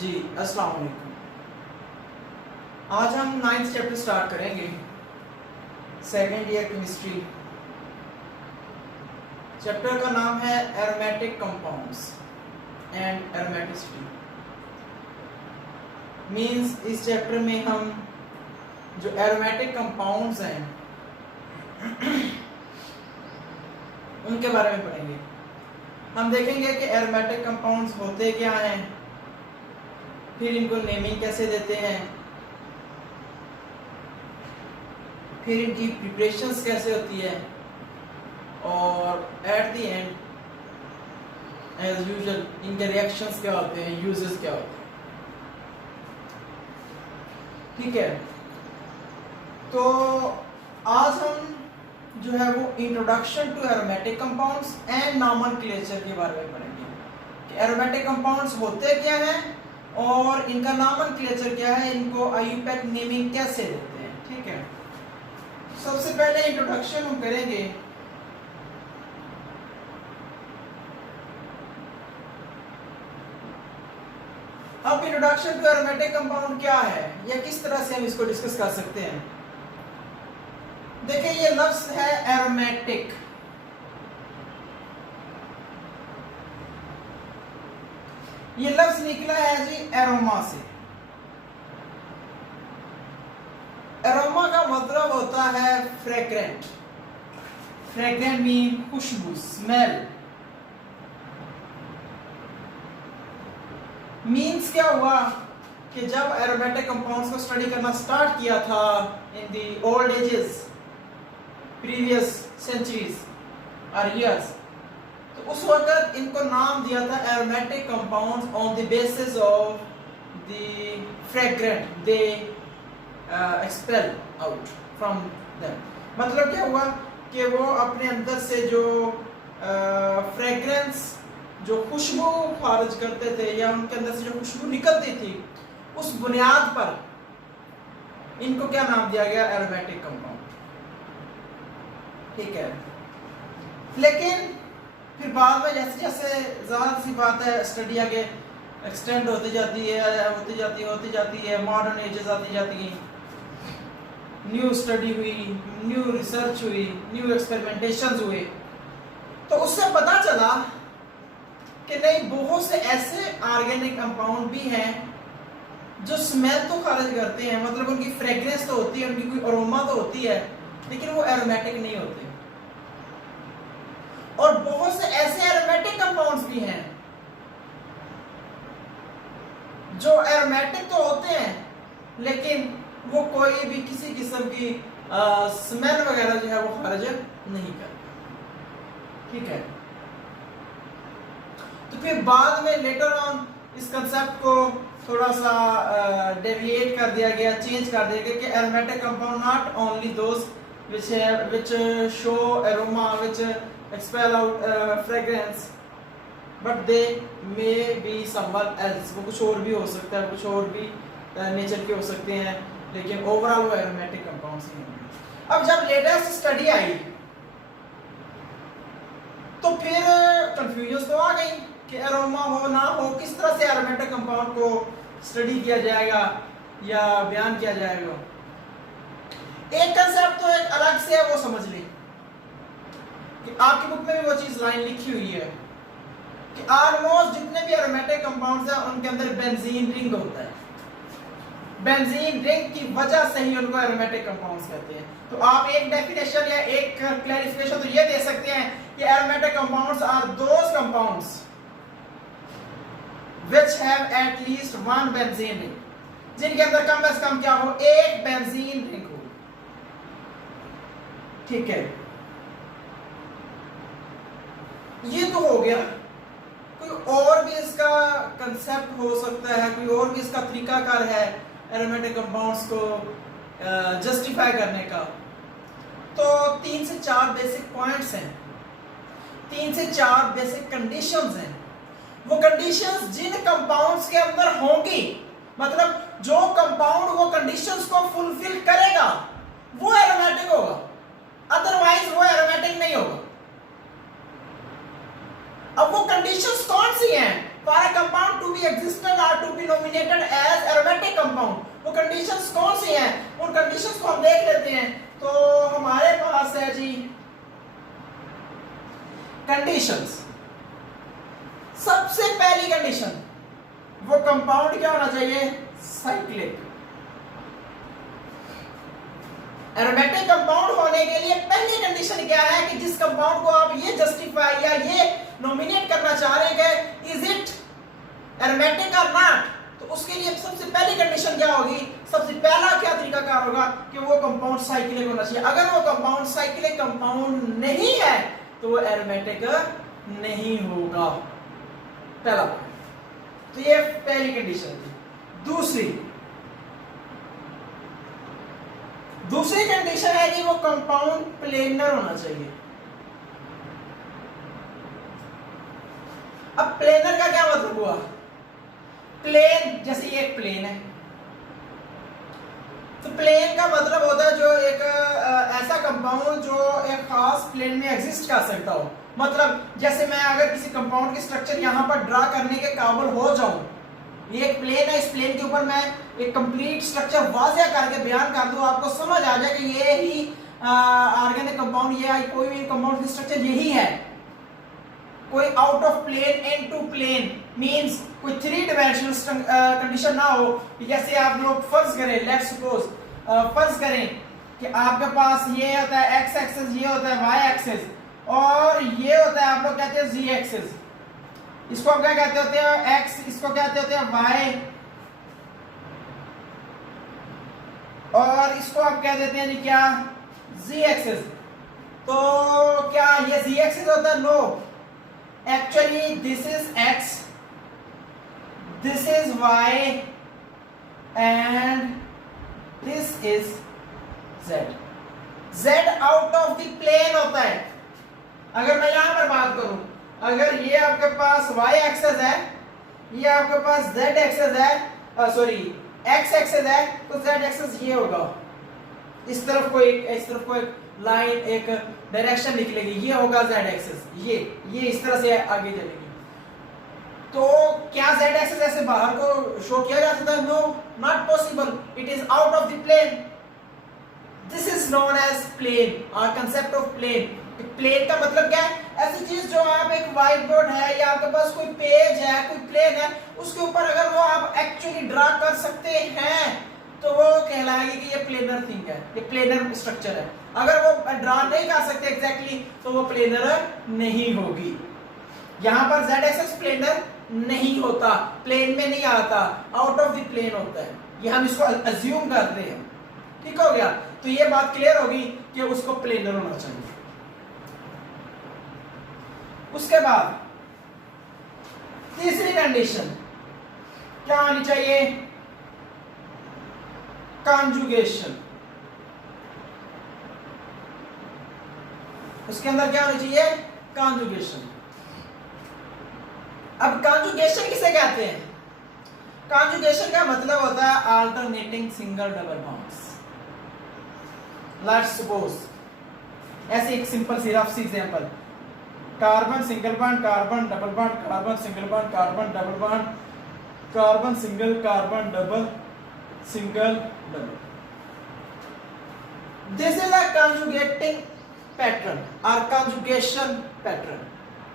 जी अस्सलाम वालेकुम। आज हम 9th चैप्टर स्टार्ट करेंगे, सेकेंड ईयर केमिस्ट्री। चैप्टर का नाम है aromatic compounds and aromaticity. Means इस चैप्टर में हम जो एरोमेटिक कंपाउंड्स हैं उनके बारे में पढ़ेंगे। हम देखेंगे कि एरोमेटिक कंपाउंड्स होते क्या हैं, फिर इनको नेमिंग कैसे देते हैं, फिर इनकी प्रिपरेशंस कैसे होती है, और at the end as usual इनके रिएक्शंस क्या होते हैं, यूजेस क्या होते हैं। ठीक है, तो आज हम जो है वो introduction to aromatic compounds and nomenclature के बारे में पढ़ेंगे कि एरोमेटिक कंपाउंड्स होते क्या हैं और इनका नॉमेनक्लेचर क्या है, इनको आईयूपैक नेमिंग कैसे देते हैं। ठीक है, सबसे पहले इंट्रोडक्शन हम करेंगे। अब इंट्रोडक्शन टू एरोमेटिक कंपाउंड क्या है या किस तरह से हम इसको डिस्कस कर सकते हैं। देखिए, ये लफ्ज है एरोमेटिक। ये लफ्ज निकला है जी एरोमा से। एरोमा का मतलब होता है फ्रेग्रेंट। फ्रेग्रेंट मीन खुशबू, स्मेल। मीन्स क्या हुआ कि जब एरोमेटिक कंपाउंड्स को स्टडी करना स्टार्ट किया था in the old ages, previous centuries और ईयर्स, तो उस वक्त इनको नाम दिया था aromatic compounds on the basis of the fragrant they expel out from them. मतलब क्या हुआ कि वो अपने अंदर से जो फ्रेग्रेंस, जो खुशबू खारिज करते थे या उनके अंदर से जो खुशबू निकलती थी, उस बुनियाद पर इनको क्या नाम दिया गया, एरोमेटिक कंपाउंड। ठीक है, लेकिन फिर बाद में जैसे जैसे ज़ाहिर सी बात है स्टडी आगे एक्सटेंड होती जाती है, मॉडर्न एजेस आती जाती हैं, न्यू स्टडी हुई, न्यू रिसर्च हुई, न्यू एक्सपेरिमेंटेशंस हुए, तो उससे पता चला कि नहीं, बहुत से ऐसे ऑर्गेनिक कंपाउंड भी हैं जो स्मेल तो खारिज करते हैं, मतलब उनकी फ्रेग्रेंस तो होती है, उनकी कोई अरोमा तो होती है, लेकिन वो एरोमेटिक नहीं होते। और बहुत से ऐसे एरोमेटिक कंपाउंड्स भी हैं जो एरोमेटिक तो होते हैं लेकिन वो कोई भी किसी किस्म की स्मेल वगैरह जो है वो खारिज नहीं करते। ठीक है, तो फिर बाद में लेटर ऑन इस कंसेप्ट को थोड़ा सा डेविएट कर दिया गया, चेंज कर दिया गया कि aromatic compound not only those which show aroma, which expel out fragrance, but they may be someone else। वो कुछ और भी हो सकता है, कुछ और भी नेचर के हो सकते हैं, लेकिन ओवरऑल वो एरोमेटिक कंपाउंड्स ही हैं। अब जब लेटेस्ट स्टडी आई तो फिर कंफ्यूजन तो आ गई कि एरोमा हो ना हो, किस तरह से एरोमेटिक कंपाउंड को स्टडी किया जाएगा या बयान किया जाएगा। एक कंसेप्ट तो एक अलग से है, वो समझ लें कि आपकी बुक में भी वो चीज लाइन लिखी हुई है कि ऑलमोस्ट जितने भी एरोमेटिक कंपाउंड्स हैं उनके अंदर बेंजीन रिंग होता है। बेंजीन रिंग की वजह से ही उनको एरोमेटिक कंपाउंड्स कहते हैं। तो आप एक डेफिनेशन या एक क्लैरिफिकेशन तो ये दे सकते हैं कि aromatic compounds are those compounds which have at least one benzene ring, जिनके अंदर कम से कम क्या हो, एक बेंजीन रिंग हो। ठीक है, ये तो हो गया। कोई और भी इसका कंसेप्ट हो सकता है, कोई और भी इसका तरीकाकार है एरोमेटिक कंपाउंड्स को जस्टिफाई करने का। तो 3 से 4 बेसिक पॉइंट्स हैं, 3 से 4 बेसिक कंडीशंस हैं। वो कंडीशंस जिन कंपाउंड्स के अंदर होंगी, मतलब जो कंपाउंड वो कंडीशंस को फुलफिल करेगा वो एरोमेटिक होगा, अदरवाइज वो एरोमेटिक नहीं होगा। अब वो कंडीशंस कौन सी हैं for a compound to be existent और to be nominated as aromatic compound, वो कंडीशंस कौन सी हैं, उन कंडीशंस को हम देख लेते हैं। तो हमारे पास है जी कंडीशंस। सबसे पहली कंडीशन, वो कंपाउंड क्या होना चाहिए, साइक्लिक। एरोमेटिक कंपाउंड होने के लिए पहली कंडीशन क्या है कि जिस कंपाउंड को आप ये जस्टिफाई या ये नॉमिनेट करना चाह रहे हैं, इज इट एरोमेटिक और नॉट, तो उसके लिए सबसे पहली कंडीशन क्या होगी, सबसे पहला क्या तरीकाकार होगा कि वो कंपाउंड साइक्लिक होना चाहिए। अगर वो कंपाउंड साइक्लिक कंपाउंड नहीं है तो वो एरोमेटिक नहीं होगा, पहला। तो ये पहली कंडीशन थी। दूसरी कंडीशन है कि वो कंपाउंड प्लेनर होना चाहिए। अब प्लेनर का क्या मतलब हुआ, प्लेन, जैसे ये एक प्लेन है, तो प्लेन का मतलब होता है जो एक ऐसा कंपाउंड जो एक खास प्लेन में एग्जिस्ट कर सकता हो। मतलब जैसे मैं अगर किसी कंपाउंड की स्ट्रक्चर यहां पर ड्रा करने के काबिल हो जाऊं, ये एक प्लेन है, इस प्लेन के ऊपर मैं एक कंप्लीट स्ट्रक्चर वाज़ेह करके बयान कर दूं, आपको समझ आ जाए कि ये ही ऑर्गेनिक कंपाउंड, ये कोई भी कंपाउंड की स्ट्रक्चर यही है। कोई out of plane into plane means कोई 3 डायमेंशनल कंडीशन ना हो। जैसे आप लोग फर्ज करें, लेट्स सपोज फर्ज करें कि आपके पास ये होता है एक्स एक्सिस, ये होता है वाई एक्सिस, और ये होता है आप लोग कहते हैं जी एक्सिस। इसको क्या कहते होते हैं, एक्स, इसको कहते होते हैं वाई, और इसको आप कह देते हैं जी क्या, जी एक्सिस। तो क्या ये जी एक्सिस होता है, no, actually this is x, this is y and this is z. Z out of the plane होता है। अगर मैं यहां पर बात करूं, अगर ये आपके पास y एक्सिस है, ये आपके पास z एक्सिस है, सॉरी x एक्सिस है, तो z एक्सिस ये होगा, इस तरफ को एक लाइन, एक डायरेक्शन निकलेगी, ये होगा z एक्सिस, ये इस तरह से आगे चलेगी। तो क्या z एक्सिस ऐसे बाहर को शो किया जा सकता है, no, not possible, it is out of the plane. This is known as plane, और कंसेप्ट ऑफ प्लेन। प्लेन का मतलब क्या है, ऐसी चीज जो आप, एक व्हाइट बोर्ड है या आपके पास कोई पेज है, कोई प्लेन है, उसके ऊपर अगर वो आप एक्चुअली ड्रा कर सकते हैं तो वो कहलाएगी कि ये प्लेनर थिंग है, ये प्लेनर स्ट्रक्चर है। अगर वो ड्रा नहीं कर सकते एग्जैक्टली तो वो प्लेनर नहीं होगी। यहां पर z एक्सिस प्लेनर नहीं होता, प्लेन में नहीं आता, आउट ऑफ द प्लेन होता है, ये हम इसको अज्यूम करते हैं। ठीक हो गया, तो ये बात क्लियर होगी कि उसको प्लेनर होना चाहिए। उसके बाद तीसरी कंडीशन क्या आनी चाहिए, कॉन्जुगेशन। उसके अंदर क्या होनी चाहिए, कॉन्जुगेशन। अब कॉन्जुगेशन किसे कहते हैं, कॉन्जुगेशन का मतलब होता है alternating single double bonds. Let's suppose ऐसे एक सिंपल सी रफ सी example, carbon single bond, carbon double bond, carbon single bond, carbon double bond, carbon single, carbon double, single double. This is a conjugating pattern और conjugation pattern,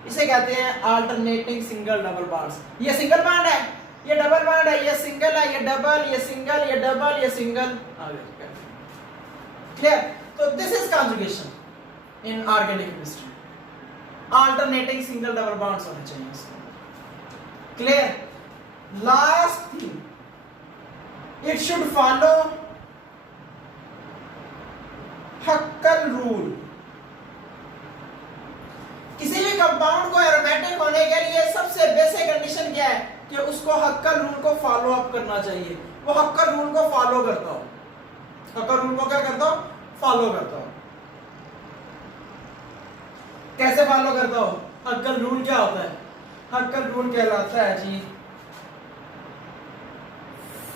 इसे कहते हैं alternating single double bonds. ये single bond है, ये double bond है, ये single है, ये डबल, ये सिंगल, ये डबल, ये सिंगल, क्लियर। तो this is conjugation in organic chemistry. Alternating single double bonds होने चाहिए इसमें, clear. Last thing, it should follow हक्कल rule. किसी भी कंपाउंड को एरोमेटिक होने के लिए सबसे बेसिक कंडीशन क्या है कि उसको हक्कल रूल को फॉलो अप करना चाहिए। वो हक्कल रूल को फॉलो करता हो, हक्कल रूल को क्या करता हो, फॉलो करता हो। कैसे फॉलो करता हो, हक्कल रूल क्या होता है, हक्कल रूल कहलाता है जी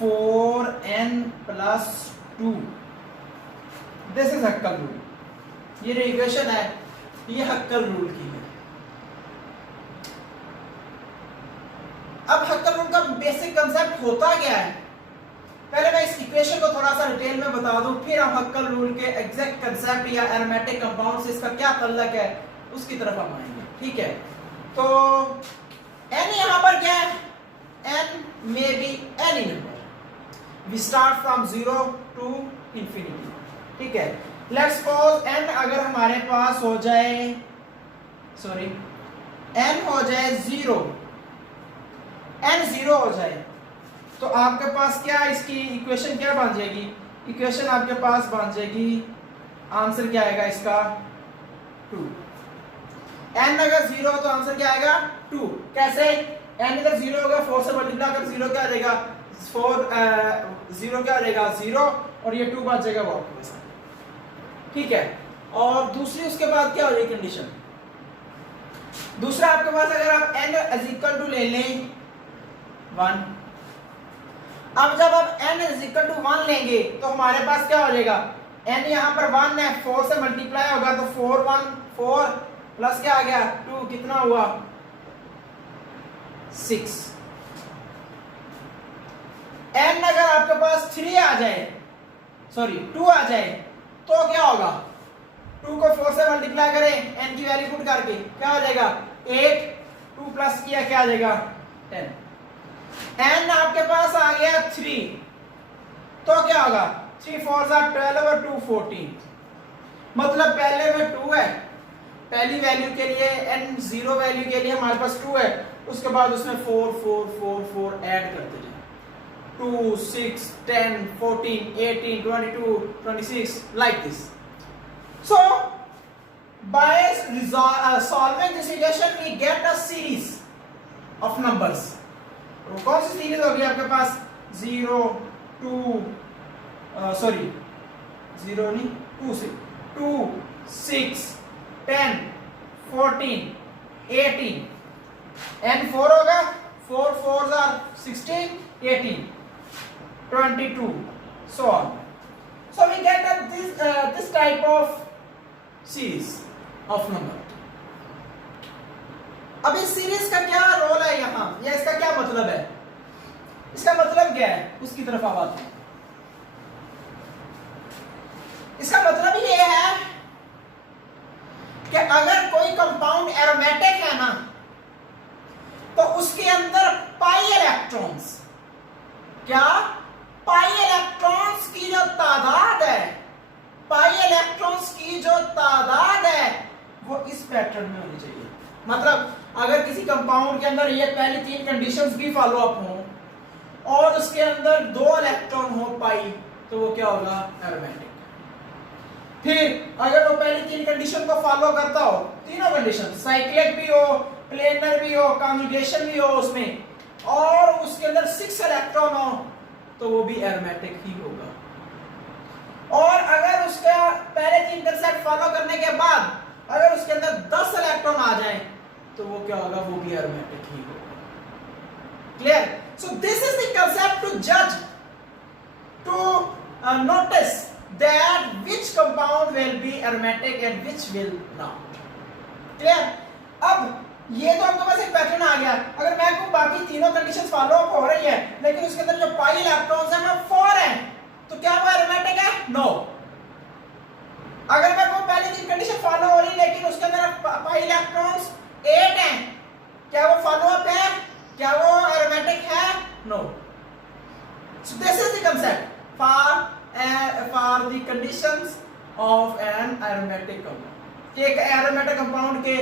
4n+2, दिस इज हक्कल रूल। ये जो इक्वेशन है ये हक्कल रूल की है। कंसेप्ट होता क्या है, पहले मैं इस इक्वेशन को थोड़ा सा डिटेल में बता दूं, फिर हम हक्कल रूल के एग्जैक्ट कंसेप्ट या एरोमेटिक कंपाउंड से इसका क्या ताल्लुक है उसकी तरफ हम आएंगे। ठीक है, तो n यहां पर क्या है, n may be any number, we start from 0 to infinity। ठीक है, लेट्स सपोज n अगर हमारे पास हो जाए n हो जाए 0, n 0 हो जाए तो आपके पास क्या इसकी इक्वेशन क्या बन जाएगी, इक्वेशन आपके पास बन जाएगी, आंसर क्या आएगा इसका 2। n अगर 0 तो आंसर क्या आएगा 2। कैसे, n इधर 0 होगा, 4 से मल्टीप्लाई कर 0 क्या आ जाएगा 0 क्या आ जाएगा 0 और ये 2 बच जाएगा वो आपके पास। ठीक है, और दूसरी उसके बाद क्या हो जाएगी कंडीशन, दूसरा आपके पास अगर आप n इज इक्वल टू ले लें 1, अब जब आप n इज इक्वल टू 1 लेंगे तो हमारे पास क्या हो जाएगा, n यहाँ पर 1 है, 4 से मल्टीप्लाई होगा तो 4 1 4 प्लस क्या आ गया 2, कितना हुआ 6। n अगर आपके पास 3 आ जाए, 2 आ जाए तो क्या होगा, 2 को 4 से मल्टीप्लाई करें n की वैल्यू पुट करके क्या हो जाएगा 8, 2 प्लस किया क्या आ जाएगा 10। n आपके पास आ गया 3 तो क्या होगा 3 4 12 और 2 14, मतलब पहले में 2 है, पहली वैल्यू के लिए n 0 वैल्यू के लिए हमारे पास 2 है, उसके बाद उसमें 4 4 4 4 ऐड करते जाए, 2 6 10 14 18 22 26 like this। So by solving this equation we get a series of numbers। कौन सी सीरीज होगी आपके पास 0 2 0 नहीं 2 से 2 6 10 14 18, n 4 होगा, 4 4s are 16 18 22 so on। So we get this type of series of number। अब इस सीरीज का क्या रोल है यहाँ, या इसका क्या मतलब है, इसका मतलब क्या है उसकी तरफ आप आते हैं। इसका मतलब ये है कि अगर कोई कंपाउंड एरोमेटिक है ना तो उसके अंदर पाई इलेक्ट्रॉन्स, क्या पाई इलेक्ट्रॉन्स की जो तादाद है, पाई इलेक्ट्रॉन्स की जो तादाद है वो इस पैटर्न में होनी चाहिए। मतलब अगर किसी कंपाउंड के अंदर ये पहली 3 कंडीशंस भी फॉलो अप हो और उसके अंदर 2 इलेक्ट्रॉन हो पाई तो वो क्या होगा एरोमेटिक। फिर अगर वो पहली 3 कंडीशन को फॉलो करता हो, तीनों कंडीशन साइक्लिक भी हो, प्लेनर भी हो, कॉन्जुगेशन भी हो उसमें, और उसके अंदर 6 इलेक्ट्रॉन हो तो वो भी एरोमेटिक ही होगा। और अगर उसका पहले 3 कंसेप्ट फॉलो करने के बाद अगर उसके अंदर 10 इलेक्ट्रॉन आ जाएं तो वो क्या होगा, वो भी एरोमेटिक ही होगा। Clear? So this is the concept to जज, to notice that which compound will be aromatic and which will not. Clear? अब ये तो आपके पास एक पैटर्न आ गया। अगर मैं कहूं बाकी तीनों कंडीशंस फॉलो अप हो रही है लेकिन उसके अंदर जो पाई इलेक्ट्रॉन्स हैं वो 4 हैं तो क्या वो एरोमेटिक है? नो। अगर मैं कहूं पहली 3 कंडीशन फॉलो हो रही लेकिन उसके अंदर पाई इलेक्ट्रॉन्स 8 हैं, क्या वो फॉलो अप है? क्या वो एरोमेटिक है? No. So this is the concept for the conditions of an aromatic compound. एक एरोमेटिक कंपाउंड के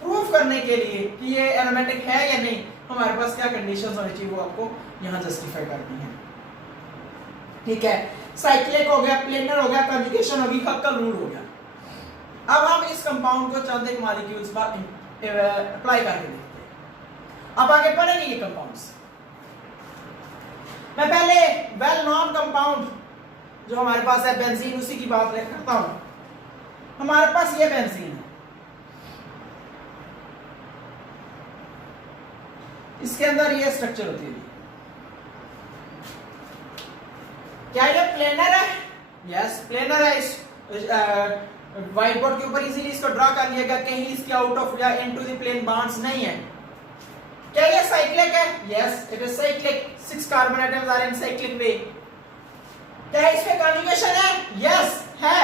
प्रूफ करने के लिए कि ये एरोमेटिक है या नहीं, हमारे पास क्या कंडीशंस होनी चाहिए वो आपको यहां जस्टिफाई करनी है। ठीक है, साइक्लिक हो गया, प्लेनर हो गया, कॉन्जुगेशन होगी, हक्कल रूल हो गया। अब हम इस कंपाउंड को चंद एक मॉलिक्यूल्स पर अप्लाई करके देखते हैं। अब आगे पढ़ेंगे ये कंपाउंड्स। मैं पहले वेल नोन कंपाउंड जो हमारे पास है बेंजीन, उसी की बात करता हूं। हमारे पास ये बेंजीन है, इसके अंदर ये स्ट्रक्चर होती है। क्या ये प्लेनर है? यस प्लेनर है। इस व्हाइट बोर्ड के ऊपर इजीली इसको ड्रा कर लिएगा, कहीं इसके आउट ऑफ या इनटू द प्लेन बॉन्ड्स नहीं है। क्या ये साइक्लिक है? Yes it is cyclic, 6 carbon atoms are in cyclic way. क्या इसमें कॉन्जुगेशन है? यस है,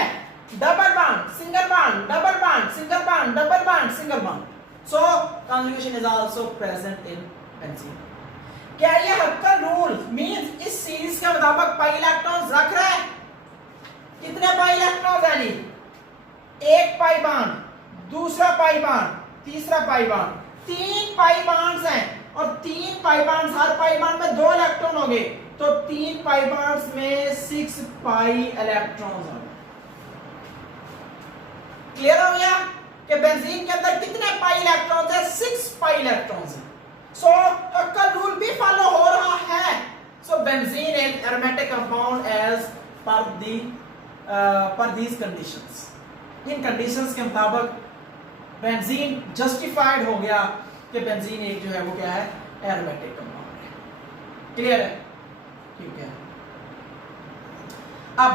double bond single bond, double bond single bond, double bond single bond. So conjugation is also present in benzene. क्या ये Huckel rule means इस series के मुताबिक pi electrons रख रहा है? कितने पाई इलेक्ट्रॉन्स हैं जी? एक पाई बॉन्ड, दूसरा पाई बॉन्ड, तीसरा पाई बॉन्ड, 3 पाई बॉन्ड्स हैं और 3 पाई बॉन्ड्स, हर पाई बॉन्ड में 2 इलेक्ट्रॉन होंगे, तो 3 पाई बॉन्ड्स में 6 पाई इलेक्ट्रॉन्स होंगे। क्लियर हो गया कि बेंजीन के अंदर कितने पाई इलेक्ट्रॉन्स हैं? 6 पाई इलेक्ट्रॉन्स हैं। सो हक्कर रूल भी फॉलो हो रहा है। So benzene is aromatic compound as per these conditions. इन कंडीशंस के मुताबिक बेंजीन जस्टिफाइड हो गया कि बेंजीन एक जो है वो क्या है? एरोमेटिक कंपाउंड है। क्लियर है? ठीक है। अब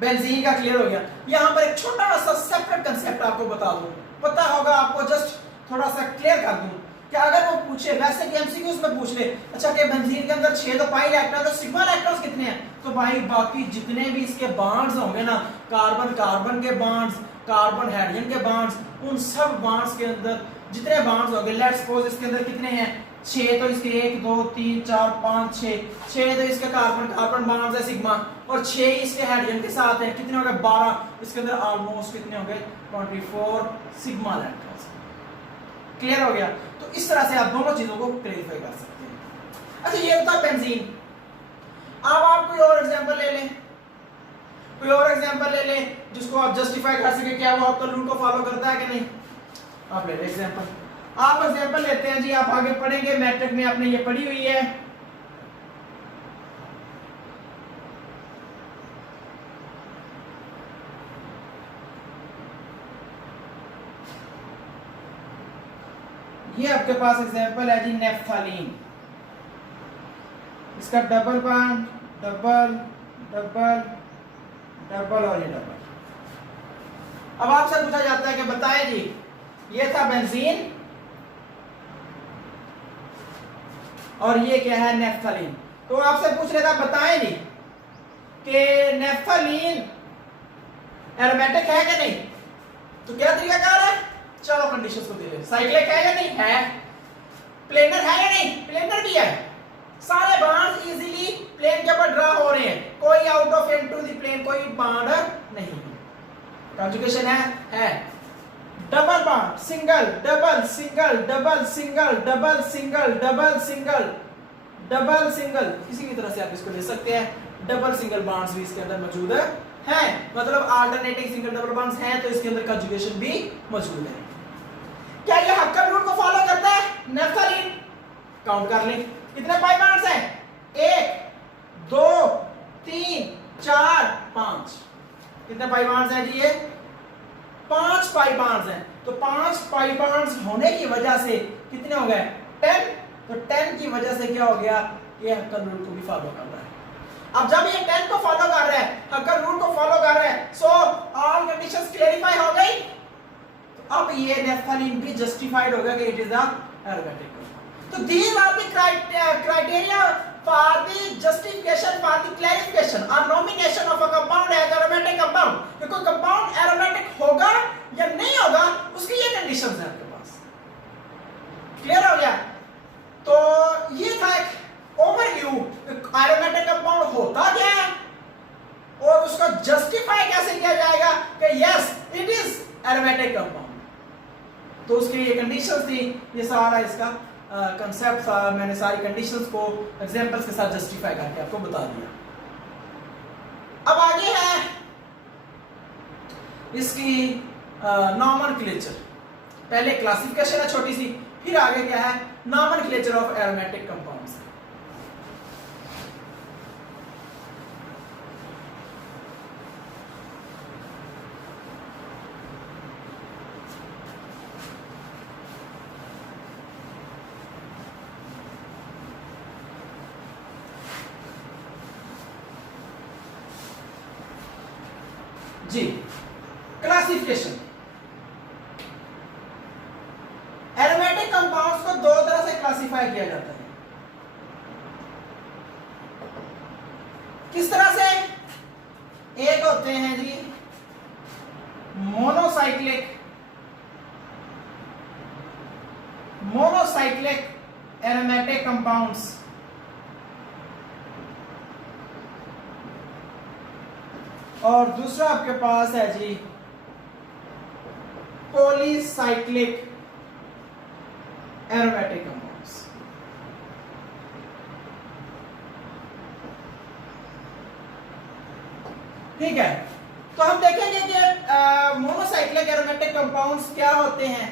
बेंजीन का क्लियर हो गया। यहां पर एक छोटा सा सेपरेट कंसेप्ट आपको बता दूं, पता होगा आपको, जस्ट थोड़ा सा क्लियर कर दूं कि अगर वो पूछे, वैसे कि एमसीक्यूज में पूछ ले, अच्छा कि बेंजीन के अंदर 6 तो पाई इलेक्ट्रॉन, तो सिग्मा इलेक्ट्रॉन्स कितने हैं? तो भाई बाकी जितने भी इसके बॉन्ड्स होंगे ना, कार्बन कार्बन के बॉन्ड्स, कार्बन हाइड्रोजन के बॉन्ड्स, उन सब बॉन्ड्स के अंदर जितने बॉन्ड्स होंगे, लेट्स सपोज इसके अंदर कितने हैं? 6 तो इसके 1 2 3 4 5 6 तो इसके कार्बन कार्बन बॉन्ड्स है सिग्मा, और 6 इसके हाइड्रोजन के साथ है, कितने हो गए? 12। इसके अंदर ऑलमोस्ट कितने हो गए? 24 सिग्मा इलेक्ट्रॉन्स। क्लियर हो गया? तो इस तरह से आप दोनों चीजों को क्लैरिफाई कर सकते हैं। अच्छा ये होता है बेंजीन। अब आप कोई और एग्जांपल ले लें, कोई और एग्जांपल ले लें जिसको आप जस्टिफाई कर सके क्या वो आपका रूल को फॉलो करता है कि नहीं। आप ले लें एग्जांपल। आप एग्जांपल लेते हैं जी, आप आगे पढ़ेंगे, मैट्रिक में आपने ये पढ़ी हुई है। ये आपके पास एग्जांपल है जी नेफ्थालीन। इसका double bond, double double double और ये डबल। अब आपसे पूछा जाता है कि बताएं जी, ये था बेंजीन और ये क्या है? नेफ्थालीन। तो आपसे पूछ रहा था बताएं जी कि नेफ्थालीन एरोमेटिक है कि नहीं। तो क्या तरीकाकार है? चलो कंडीशंस को देख, साइक्लिक है या नहीं है, प्लेनर है या नहीं, प्लेनर भी है, सारे बॉन्ड्स इजीली प्लेन के ऊपर ड्रा हो रहे हैं, कोई out of into the plane कोई बॉन्ड नहीं है। कॉन्जुगेशन है double bond, single double single double single double single double single double सिंगल, किसी भी तरह से आप इसको ले सकते हैं। डबल सिंगल बॉन्ड्स भी इसके अंदर मौजूद है, मतलब अल्टरनेटिंग सिंगल डबल बॉन्ड्स हैं, तो इसके अंदर कॉन्जुगेशन भी मौजूद है। क्या ये हक्कर रूल को फॉलो करता है? नेफ्थालीन काउंट कर लें, कितने पाई बॉन्ड्स हैं? 1 2 3 4 5। कितने पाई बॉन्ड्स हैं जी? ये 5 पाई बॉन्ड्स हैं। तो 5 पाई बॉन्ड्स होने की वजह से कितने हो गए? 10। तो 10 की वजह से क्या हो गया? ये हक्कर रूल को भी फॉलो कर रहा है। अब जब ये 10 को फॉलो कर रहा है, हक्कर रूल को फॉलो कर रहा है, सो ऑल कंडीशंस क्लैरिफाई हो गई। तो अब ये नेफ्थालीन भी जस्टिफाइड हो गया कि इट इज अ एरोमेटिक। तो these are the criteria for the justification for the clarification or nomination of a compound as aromatic compound। कि कोई कंपाउंड एरोमेटिक होगा या नहीं होगा, उसकी ये कंडीशंस हैं आपके पास। क्लियर हो गया? तो ये था एक ओवरव्यू, एरोमेटिक कंपाउंड होता क्या है और उसको जस्टिफाई कैसे किया जाएगा कि yes it is aromatic compound. तो उसकी ये कंडीशंस थी, ये सारा इसका कंसेप्ट था। मैंने सारी कंडीशंस को एग्जांपल्स के साथ जस्टिफाई करके आपको बता दिया। अब आगे है इसकी नॉमेनक्लेचर। पहले क्लासिफिकेशन है छोटी सी, फिर आगे क्या है? Nomenclature of aromatic compounds. जी क्लासिफिकेशन, एरोमेटिक कंपाउंड्स को दो तरह से क्लासिफाई किस तरह से? एक होते हैं जी मोनोसाइक्लिक एरोमेटिक कंपाउंड्स, और दूसरा आपके पास है जी पॉलीसाइक्लिक एरोमेटिक कंपाउंड्स। ठीक है, तो हम देखेंगे कि मोनोसाइक्लिक एरोमेटिक कंपाउंड्स क्या होते हैं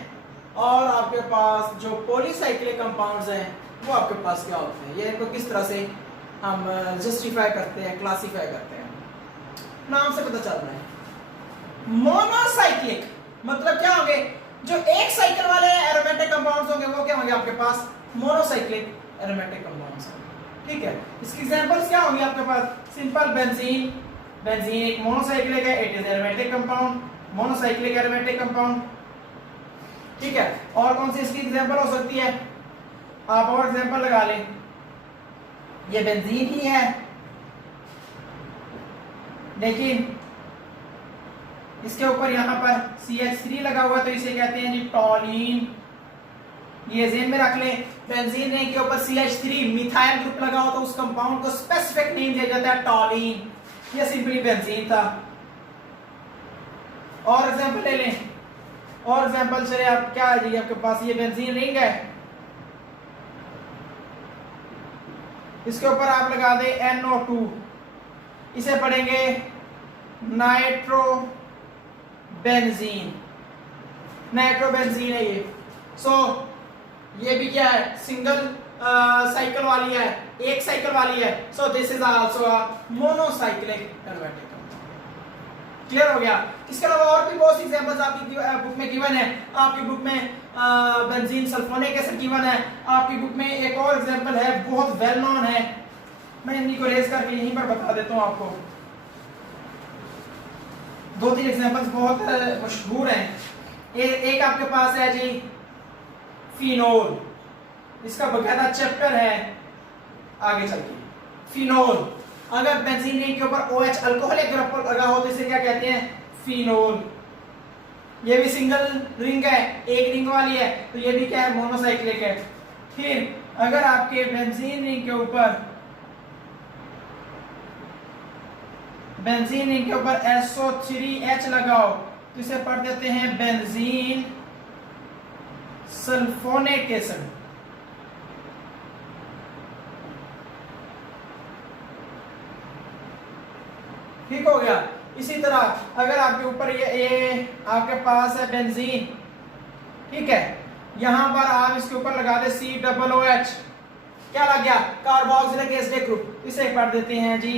और आपके पास जो पॉलीसाइक्लिक कंपाउंड्स हैं वो आपके पास क्या होते हैं, ये इनको किस तरह से हम जस्टिफाई करते हैं, क्लासिफाई करते हैं। नाम से पता चल रहा है मोनोसाइक्लिक मतलब क्या होंगे, जो एक साइकिल वाले एरोमेटिक कंपाउंड्स होंगे वो क्या होंगे आपके पास मोनोसाइक्लिक एरोमेटिक कंपाउंड्स होंगे। ठीक है, इसकी एग्जांपल्स क्या होंगी आपके पास? सिंपल बेंजीन, बेंजीन एक मोनोसाइक्लिक है, it is aromatic compound, monocyclic aromatic compound. ठीक है, और कौन सी इसकी एग्जांपल हो सकती है? आप और एग्जांपल लगा लें, ये बेंजीन ही है लेकिन इसके ऊपर यहां पर CH3 लगा हुआ तो इसे कहते हैं जी टॉलीन। ये ज़हन में रख लें, बेंजीन के ऊपर CH3 मिथाइल ग्रुप लगा हो तो उस कंपाउंड को स्पेसिफिक नेम दिया जाता है टॉलीन। ये सिंपली बेंजीन था। और एग्जांपल ले लें, और एग्जांपल चले आप क्या है जी आपके पास, ये बेंजीन रिंग है, इसके ऊपर आप लगा दे NO2, इसे पढ़ेंगे नाइट्रोबेंजीन, नाइट्रोबेंजीन है ये। ये भी क्या है, सिंगल साइकिल वाली है, एक साइकिल वाली है, सो this is also a monocyclic aromatic compound. Clear हो गया? इसके अलावा और भी बहुत सी एग्जांपल्स आपकी बुक में गिवन है। आपकी बुक में बेंजीन सल्फोनिक एसिड गिवन है, आपकी बुक में एक और एग्जांपल है बहुत वेल नोन है, मैं इन्हीं को रेज करके यहीं पर बता देता हूं आपको। दो तीन एग्जांपल्स बहुत मशहूर हैं। एक आपके पास है जी फिनोल, इसका बकायदा चैप्टर है आगे चल के। फिनोल, अगर बेंजीन रिंग के ऊपर OH अल्कोहलिक ग्रुप लगा हो तो इसे क्या कहते हैं? फिनोल। ये भी सिंगल रिंग है, एक रिंग वाली है, तो ये भी क्या है? मोनोसाइक्लिक है। फिर अगर आपके बेंजीन रिंग के ऊपर SO3H लगाओ तो इसे पढ़ देते हैं बेंजीन सल्फोनिक एसिड। ठीक हो गया? इसी तरह अगर आपके ऊपर ये आपके पास है बेंजीन, ठीक है, यहां पर आप इसके ऊपर लगा दे COOH, क्या लग गया? कार्बोक्सिलिक एसिड ग्रुप, इसे पढ़ देते हैं जी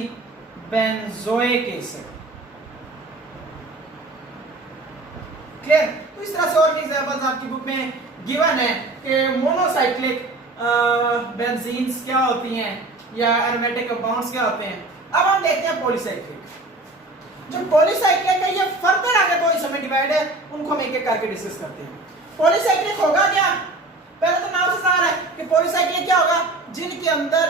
बेंजोइक एसिड। क्लियर? तो इस तरह से और भी एग्जांपल्स आपकी बुक में गिवन है कि मोनोसाइक्लिक बेंजीन्स क्या होती हैं या एरोमेटिक कंपाउंड्स क्या होते हैं। अब हम देखते हैं पॉलीसाइक्लिक। जो पॉलीसाइक्लिक है ये फर्दर आगे दो हिस्सों में डिवाइड है, उनको हम एक एक करके डिस्कस करते हैं। पॉलीसाइक्लिक होगा क्या? पहले तो नाम से जान है कि पॉलीसाइक्लिक क्या होगा, जिनके अंदर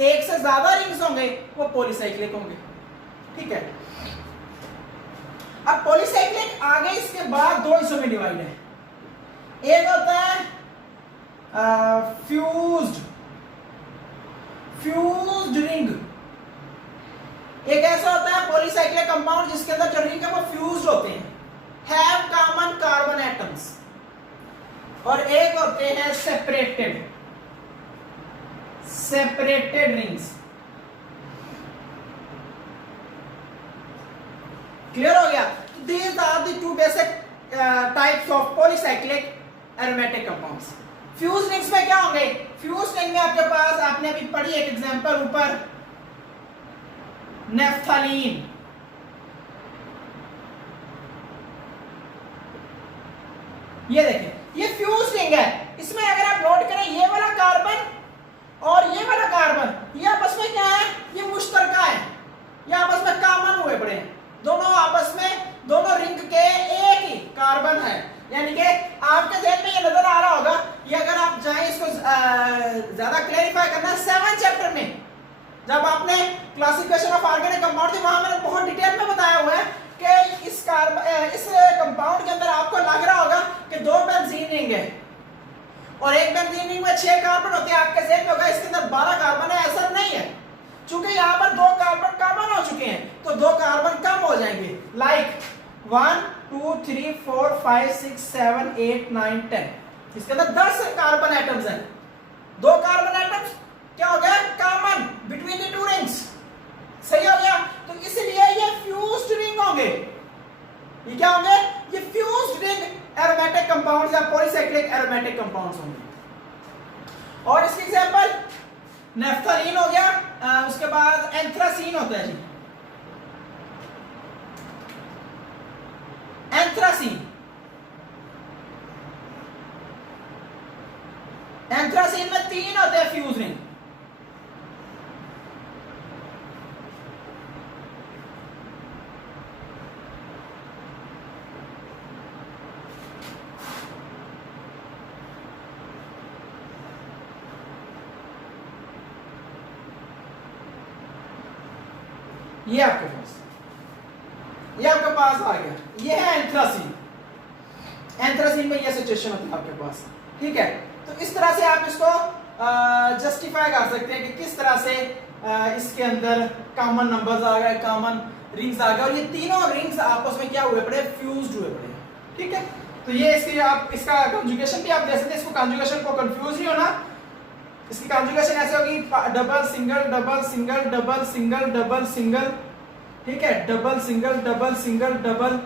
एक से ज्यादा रिंग्स होंगे वो पॉलीसाइक्लिक होंगे। ठीक है, अब पॉलीसाइक्लिक आगे इसके बाद दो हिस्सों में डिवाइड है। एक होता है फ्यूज्ड रिंग, एक ऐसा होता है पॉलीसाइक्लिक कंपाउंड जिसके अंदर जो रिंग है वो फ्यूज्ड होते हैं, हैव कॉमन कार्बन एटम्स, और एक होते हैं सेपरेटेड रिंग्स। क्लियर हो गया? These are the two basic types of polycyclic aromatic compounds. Fuse rings में क्या होंगे? फ्यूज रिंग में आपके पास आपने अभी पढ़ी एक एग्जांपल ऊपर, नेफ्थलीन। ये देखें, ये फ्यूज रिंग है, इसमें अगर आप नोट करें ये वाला कार्बन और ये वाला कार्बन ये आपस में क्या है? ये मुश्तरका है, ये आपस में कॉमन हुए पड़े हैं, दोनों आपस में दोनों रिंग के एक ही कार्बन है। यानी कि आपके ध्यान में ये नजर आ रहा होगा, ये अगर आप चाहें इसको ज्यादा क्लैरिफाई करना 7 चैप्टर में जब आपने क्लासिफिकेशन ऑफ ऑर्गेनिक कंपाउंड थी वहां मैंने बहुत डिटेल में बताया हुआ है कि इस कंपाउंड के अंदर आपको लग रहा होगा कि 2 बेंजीन रिंग है और एक बेंजीन रिंग में 6 कार्बन होते हैं, आपके ज़हन में होगा इसके अंदर 12 कार्बन है। ऐसा नहीं है, क्योंकि यहाँ पर 2 कार्बन कॉमन हो चुके हैं तो 2 कार्बन कम हो जाएंगे। लाइक 1 2 3 4 5 6 7 8 9 10, इसके अंदर 10 कार्बन एटम्स हैं। 2 कार्बन एटम्स क्या हो गया, कॉमन बिटवीन द 2 रिंग्स। सही हो गया, तो इसलिए ये फ्यूज्ड रिंग होंगे। ये क्या होंगे, ये फ्यूज्ड रिंग एरोमेटिक कंपाउंड्स या पॉलीसाइक्लिक एरोमेटिक कंपाउंड्स होंगे। और इसकी एग्जांपल नेफ्थलीन हो गया, उसके बाद एंथ्रासीन होता है जी, एंथ्रासीन। एंथ्रासीन में 3 होते हैं फ्यूज रिंग। ये आपके पास आ गया, ये है एंथ्रासीन। एंथ्रासीन में ये सिचुएशन होती है आपके पास, ठीक है। तो इस तरह से आप इसको जस्टिफाई कर सकते हैं कि किस तरह से इसके अंदर कॉमन नंबर्स आ गए, कॉमन रिंग्स आ गए और ये तीनों रिंग्स आपस में क्या हुए पड़े, फ्यूज्ड हुए पड़े, ठीक है। तो ये इसकी आप इसका कंजुगेशन भी आप दे सकते हैं, इसको कंजुगेशन को कंफ्यूज नहीं होना। इसकी कंजुगेशन ऐसे होगी, double single double single double single double single, ठीक है, double single double single double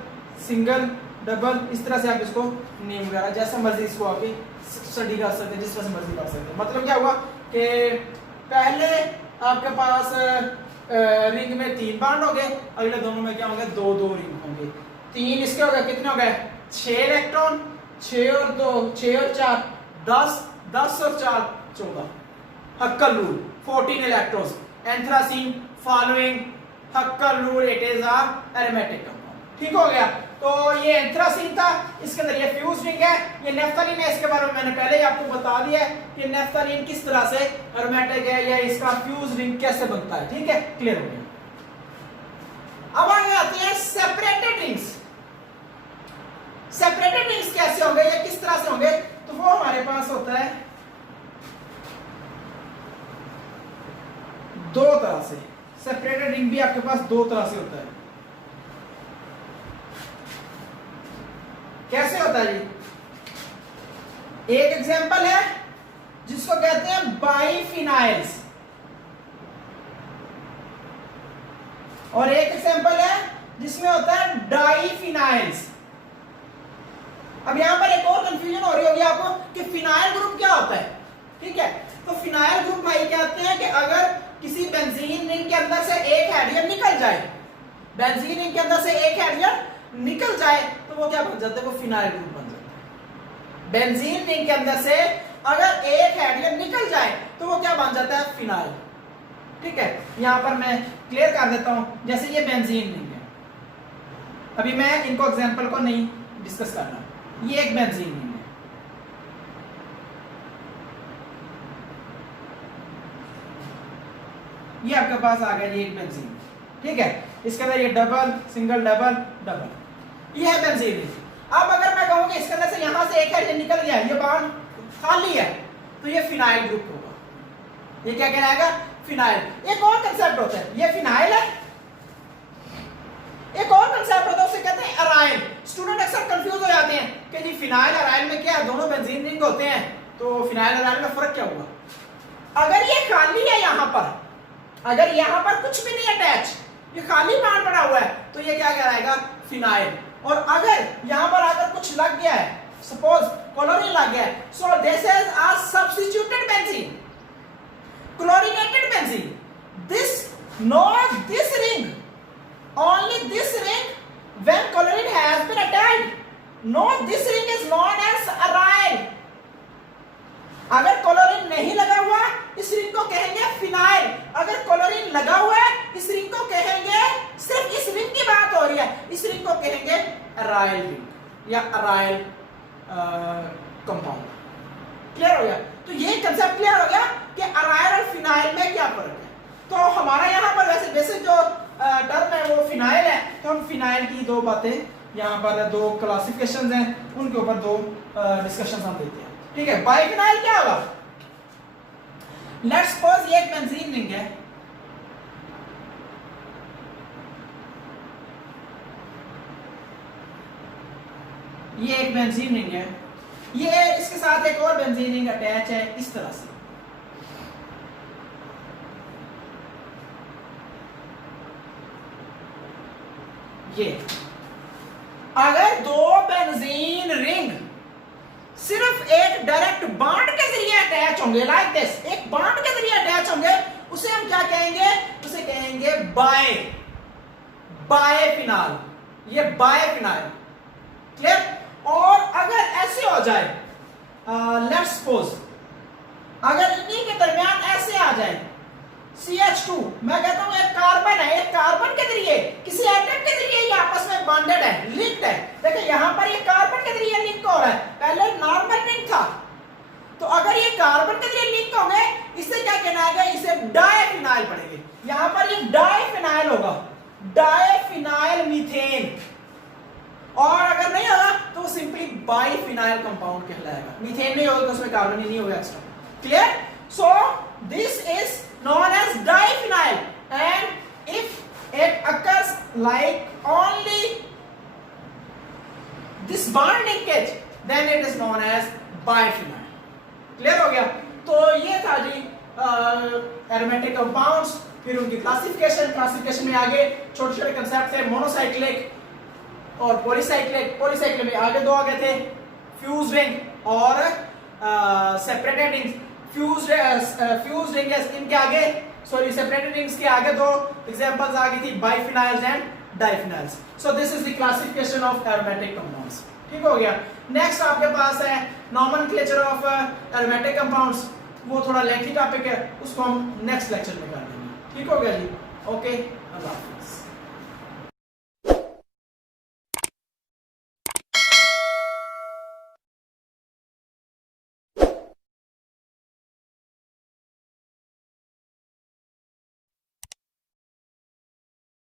single double. इस तरह से आप इसको नेम वगैरह जैसा मर्जी इसको आप स्टडी कर सकते हैं, जिस तरह से मर्जी कर सकते हैं। मतलब क्या हुआ कि पहले आपके पास रिंग में 3 बॉन्ड हो गए, अगले दोनों में क्या होंगे, 2-2 रिंग होंगे। 3 इसके हो गए, कितने हो गए, 6 इलेक्ट्रॉन, 6 और 2 6 और 4 10, 10 और 4 14, Huckel rule 14 electrons. Anthracene following Huckel rule, it is a aromatic compound, ठीक हो गया। तो ये एंथ्रासीन था, इसके अंदर ये फ्यूज रिंग है। ये नेफ्थलीन है, इसके बारे में मैंने पहले ही आपको बता दिया है कि नेफ्थलीन किस तरह से एरोमेटिक है या इसका फ्यूज रिंग कैसे बनता है, ठीक है, क्लियर हो गया। अब आगे आते हैं सेपरेटेड रिंग्स। सेपरेटेड रिंग्स कैसे होंगे या किस तरह से होंगे, तो वो हमारे पास होता है 2 तरह से। सेपरेटेड रिंग भी आपके पास 2 तरह से होता है। कैसे होता है जी, एक एग्जांपल है जिसको कहते हैं बाइफिनाइल्स और एक एग्जांपल है जिसमें होता है डाइफिनाइल्स। अब यहां पर एक और कंफ्यूजन हो रही होगी आपको कि फिनाइल ग्रुप क्या होता है, ठीक है। तो फिनाइल ग्रुप भाई कहते हैं कि अगर किसी बेंजीन रिंग के अंदर से एक हाइड्रोजन निकल जाए, बेंजीन रिंग के अंदर से एक हाइड्रोजन निकल जाए तो वो क्या बन जाता है, वो फिनाइल ग्रुप बन जाता है। बेंजीन रिंग के अंदर से अगर एक हाइड्रोजन निकल जाए तो वो क्या बन जाता है, फिनाइल, ठीक है। यहां पर मैं क्लियर कर देता हूं, जैसे ये बेंजीन रिंग है, अभी मैं इनको एग्जांपल को नहीं डिस्कस कर रहा, ये एक बेंजीन रिंग है, ये आपके पास आ गया, ये एक बेंजीन, ठीक है। इसके अंदर ये डबल सिंगल डबल डबल, ये है बेंजीन रिंग। अब अगर मैं कहूं कि इसके अंदर से यहां से एक हाइड्रोजन निकल गया, ये बॉन्ड खाली है, तो ये फिनाइल ग्रुप होगा। ये क्या कहलाएगा, फिनाइल। एक और कंसेप्ट होता है, ये फिनाइल है, एक और कंसेप्ट होता है उसे कहते हैं अराइल। स्टूडेंट अक्सर कंफ्यूज हो जाते हैं कि जी फिनाइल अराइल में क्या है, दोनों बेंजीन रिंग होते हैं, तो फिनाइल अराइल में फर्क क्या होगा। अगर ये खाली है, यहां पर अगर यहां पर कुछ भी नहीं अटैच, ये खाली बॉन्ड पड़ा हुआ है, तो ये क्या कहलाएगा, फिनाइल। और अगर यहां पर आकर कुछ लग गया है, सपोज क्लोरीन लग गया है, सो this is a substituted benzene, chlorinated benzene. This not this ring, only this ring when chlorine has been attached, no this ring is known as aryl। अगर क्लोरीन नहीं लगा हुआ इस रिंग को कहेंगे फिनाइल, अगर क्लोरीन लगा हुआ है इस रिंग को कहेंगे, सिर्फ इस रिंग की बात हो रही है, इस रिंग को कहेंगे अराइल रिंग या अराइल कंपाउंड। क्लियर हो गया। तो ये कंसेप्ट क्लियर हो गया कि अराइल और फिनाइल में क्या फर्क है। तो हमारा यहाँ पर वैसे बेसिक जो टर्म है वो फिनाइल है, तो हम फिनाइल की दो बातें यहाँ पर, दो क्लासिफिकेशंस हैं, उनके ऊपर दो डिस्कशंस हम देते हैं। ठीक है, बाइफिनाइल क्या होगा? लेट्स सपोज ये एक बेंजीन रिंग है, ये एक बेंजीन रिंग है, ये इसके साथ एक और बेंजीन रिंग अटैच है इस तरह से। ये अगर दो बेंजीन रिंग सिर्फ एक डायरेक्ट बॉन्ड के जरिए अटैच होंगे, लाइक दिस, एक बॉन्ड के जरिए अटैच होंगे, उसे हम क्या कहेंगे? उसे कहेंगे बायफिनाइल। ये बायफिनाइल, क्लियर? और अगर ऐसे हो जाए, लेट्स सपोज अगर इन्हीं के दरमियान ऐसे आ जाए CH2, मैं कहता हूं एक कार्बन है, एक कार्बन के जरिए, किसी एटम के जरिए ये आपस में बॉन्डेड है, लिंक्ड है। देखिए यहां पर ये कार्बन के जरिए लिंक हो रहा है, पहले नॉर्मल रिंग था, तो अगर ये कार्बन के जरिए लिंक होंगे, इससे क्या कहना है? इसे डायफिनाइल पड़ेंगे। यहां पर ये डायफिनाइल होगा, डायफिनाइल मीथेन। और अगर नहीं होगा तो सिंपली बाइफिनाइल कंपाउंड कहलाएगा। मीथेन नहीं होगा तो उसमें कार्बन ही नहीं होगा extra, clear? So this is known as diphenyl, and if it occurs like only this bond linkage, then it is known as biphenyl. Clear हो गया? तो ये था जी एरोमेटिक कंपाउंड्स, फिर उनकी क्लासिफिकेशन में आगे छोटे छोटे कंसेप्ट थे, मोनोसाइक्लिक और पॉलीसाइक्लिक। पॉलीसाइक्लिक में आगे दो आ गए थे, फ्यूज रिंग और सेपरेटेड रिंग्स। फ्यूज रिंग्स इनके आगे, सॉरी सेपरेटेड रिंग्स के आगे दो एग्जांपल्स आ गई थी, biphenyls and diphenyls. So this is the classification of aromatic compounds. ठीक हो गया? नेक्स्ट आपके पास है नॉमेनक्लेचर ऑफ एरोमेटिक कंपाउंड्स, वो थोड़ा लेंथी टॉपिक है, उसको हम नेक्स्ट लेक्चर में कर देंगे। ठीक हो गया जी? ओके, अल्लाह हाफिज़।